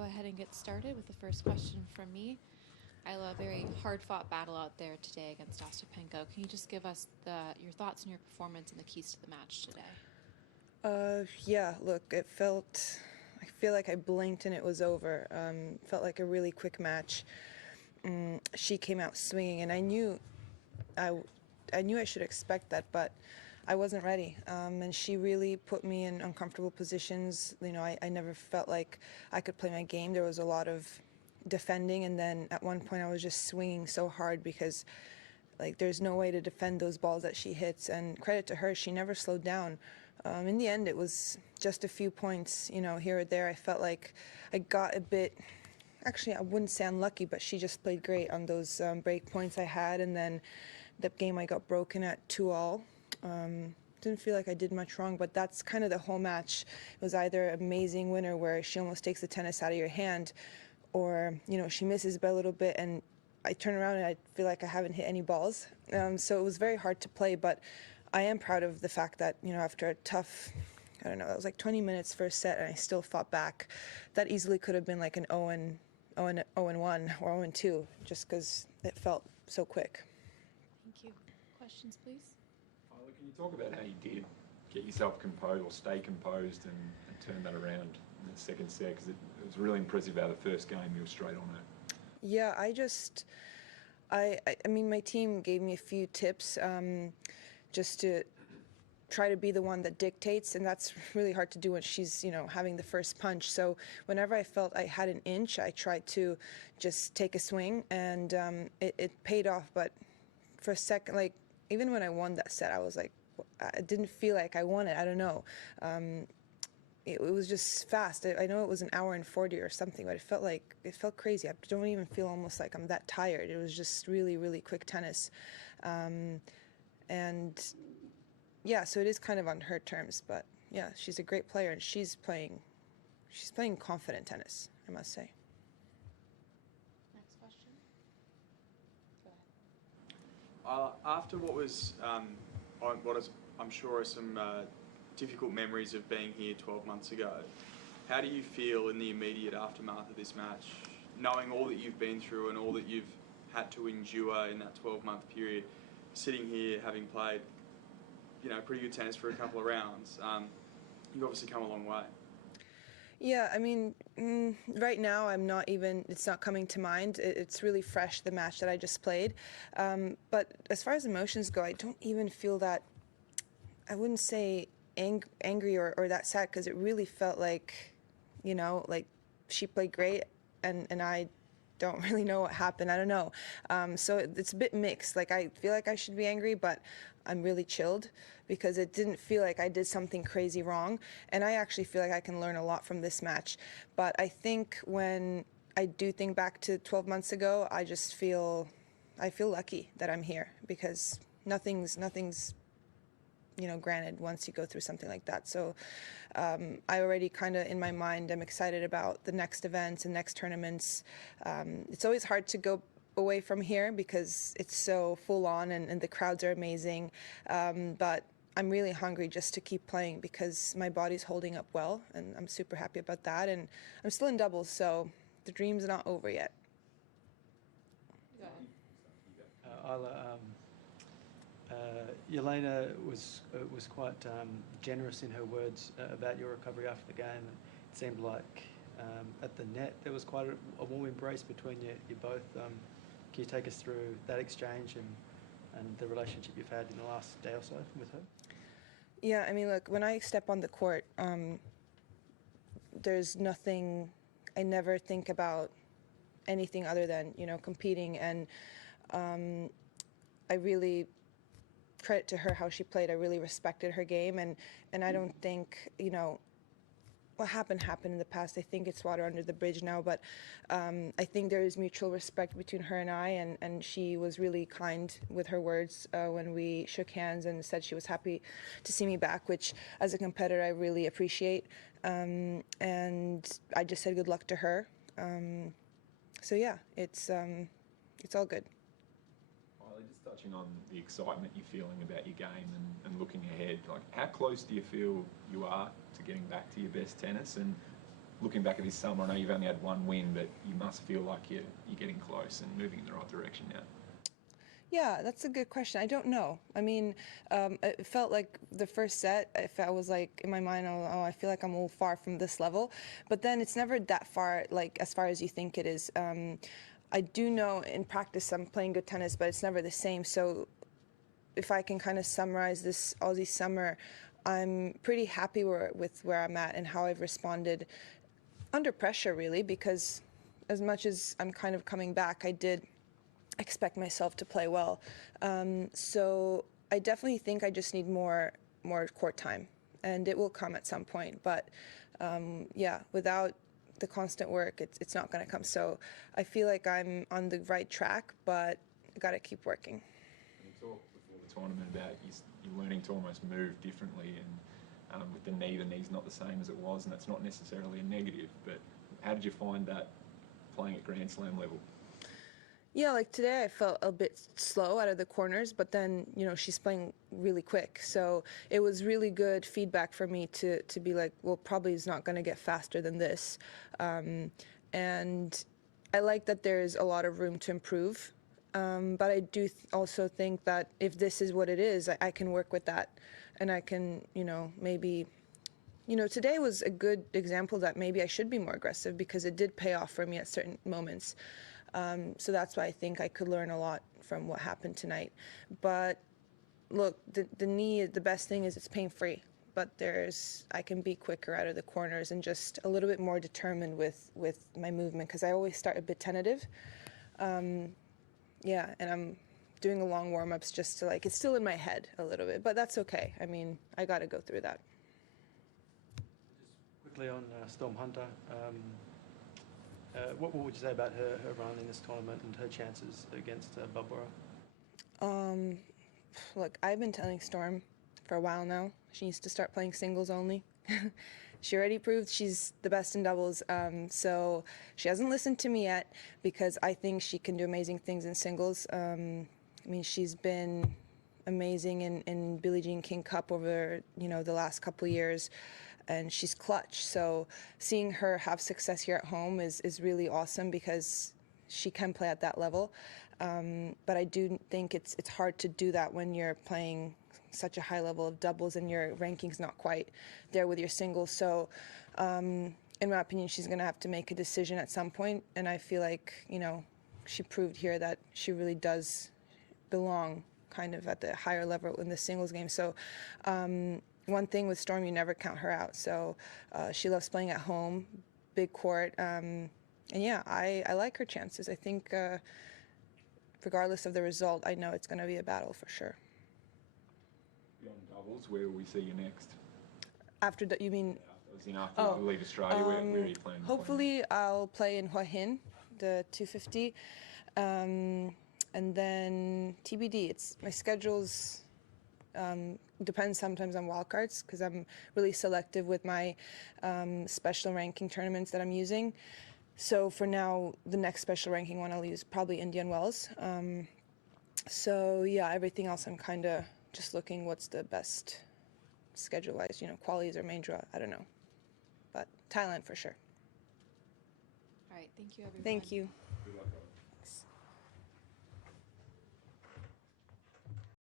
go ahead and get started with the first question from me. Ajla, a very hard-fought battle out there today against Ostapenko. Can you just give us your thoughts on your performance and the keys to the match today? Yeah, look, I feel like I blinked and it was over. Felt like a really quick match. She came out swinging, and I, I knew I should expect that, but I wasn't ready. And she really put me in uncomfortable positions. You know, I never felt like I could play my game. There was a lot of defending, and then at one point I was just swinging so hard because like there's no way to defend those balls that she hits. And credit to her, she never slowed down. In the end, it was just a few points, you know, here or there. I felt like I got a bit. Actually, I wouldn't say unlucky, but she just played great on those break points I had, and then the game I got broken at 2-all. Didn't feel like I did much wrong, but that's kind of the whole match. It was either an amazing winner where she almost takes the tennis out of your hand, or you know she misses by a little bit, and I turn around and I feel like I haven't hit any balls. So it was very hard to play, but I am proud of the fact that you know after a tough. I don't know, that was like 20 minutes first set, and I still fought back. That easily could have been like an 0-1 or 0-2, just because it felt so quick. Thank you. Questions, please? Ajla, can you talk about how you did get yourself composed or stay composed and turn that around in the second set? Because it was really impressive how the first game you were straight on it. Yeah, I mean, my team gave me a few tips just to try to be the one that dictates, and that's really hard to do when she's, you know, having the first punch. So whenever I felt I had an inch, I tried to just take a swing, and it paid off. But for a second, like, even when I won that set, I was like, I didn't feel like I won it. I don't know. It was just fast. I know it was an hour and 40 or something, but it felt crazy. I don't even feel almost like I'm that tired. It was just really, really quick tennis. And yeah, so it is kind of on her terms, but yeah, she's a great player, and she's playing confident tennis, I must say. Next question. Go ahead. After what is, I'm sure, are some difficult memories of being here 12 months ago, how do you feel in the immediate aftermath of this match, knowing all that you've been through and all that you've had to endure in that 12-month period, sitting here having played, you know, pretty good tennis for a couple of rounds? You've obviously come a long way. Yeah, I mean, right now it's not coming to mind. It's really fresh, the match that I just played. But as far as emotions go, I don't even feel that, I wouldn't say angry or that sad, because it really felt like, you know, like she played great, and I don't really know what happened. I don't know. So it's a bit mixed. Like, I feel like I should be angry, but I'm really chilled because it didn't feel like I did something crazy wrong. And I actually feel like I can learn a lot from this match. But I think when I do think back to 12 months ago, I feel lucky that I'm here, because nothing's you know, granted once you go through something like that. So I already kind of, in my mind, I'm excited about the next events and next tournaments. It's always hard to go away from here because it's so full on, and the crowds are amazing. But I'm really hungry just to keep playing because my body's holding up well, and I'm super happy about that. And I'm still in doubles, so the dream's not over yet. Go ahead. Isla, Jelena was quite generous in her words about your recovery after the game. And it seemed like at the net there was quite a warm embrace between you both. Can you take us through that exchange and the relationship you've had in the last day or so with her? Yeah, I mean, look, when I step on the court, there's nothing, I never think about anything other than, you know, competing. And I really credit to her how she played. I really respected her game, and I don't think, you know, what happened in the past. I think it's water under the bridge now, but I think there is mutual respect between her and I, and she was really kind with her words when we shook hands and said she was happy to see me back, which as a competitor I really appreciate. And I just said good luck to her. So yeah, it's all good. Ajla, just touching on the excitement you're feeling about your game and looking ahead, like how close do you feel you are to getting back to your best tennis, and looking back at this summer, I know you've only had one win, but you must feel like you're getting close and moving in the right direction now. Yeah, that's a good question. I don't know. I mean, it felt like the first set, if I was like in my mind, oh, I feel like I'm a little far from this level. But then it's never that far, like as far as you think it is. I do know in practice I'm playing good tennis, but it's never the same. So if I can kind of summarize this Aussie summer, I'm pretty happy with where I'm at and how I've responded under pressure, really, because as much as I'm kind of coming back, I did expect myself to play well. So I definitely think I just need more court time, and it will come at some point. But yeah, without the constant work, it's not going to come. So I feel like I'm on the right track, but I got to keep working. You talked before the tournament about you're learning to almost move differently, and with the knee's not the same as it was, and that's not necessarily a negative. But how did you find that playing at Grand Slam level? Yeah, like today I felt a bit slow out of the corners, but then, she's playing really quick. So it was really good feedback for me to be like, well, probably is not going to get faster than this. And I like that there's a lot of room to improve. But I do also think that if this is what it is, I can work with that. And I can, maybe... today was a good example that maybe I should be more aggressive because it did pay off for me at certain moments. So that's why I think I could learn a lot from what happened tonight. But look, the knee, the best thing is it's pain-free. But I can be quicker out of the corners and just a little bit more determined with my movement because I always start a bit tentative. Yeah, and I'm doing a long warm-ups just to it's still in my head a little bit, but that's okay. I mean, I got to go through that. Just quickly on Storm Hunter. What would you say about her run in this tournament and her chances against Barbara? Look, I've been telling Storm for a while now she needs to start playing singles only. She already proved she's the best in doubles, so she hasn't listened to me yet because I think she can do amazing things in singles. I mean, she's been amazing in Billie Jean King Cup over the last couple of years. And she's clutch. So seeing her have success here at home is really awesome because she can play at that level. But I do think it's hard to do that when you're playing such a high level of doubles and your ranking's not quite there with your singles. So in my opinion, she's going to have to make a decision at some point. And I feel like, she proved here that she really does belong kind of at the higher level in the singles game. So one thing with Storm, you never count her out. So she loves playing at home, big court. And yeah, I like her chances. I think regardless of the result, I know it's going to be a battle for sure. Beyond doubles, where will we see you next? After that, you mean? After you leave Australia, where are you playing? Hopefully I'll play in Hua Hin, the 250. And then TBD. My schedule's... depends sometimes on wildcards because I'm really selective with my special ranking tournaments that I'm using. So for now, the next special ranking one I'll use probably Indian Wells. So yeah, everything else I'm kind of just looking what's the best schedule-wise, qualies or main draw, I don't know. But Thailand for sure. All right, thank you, everyone. Thank you. Good luck.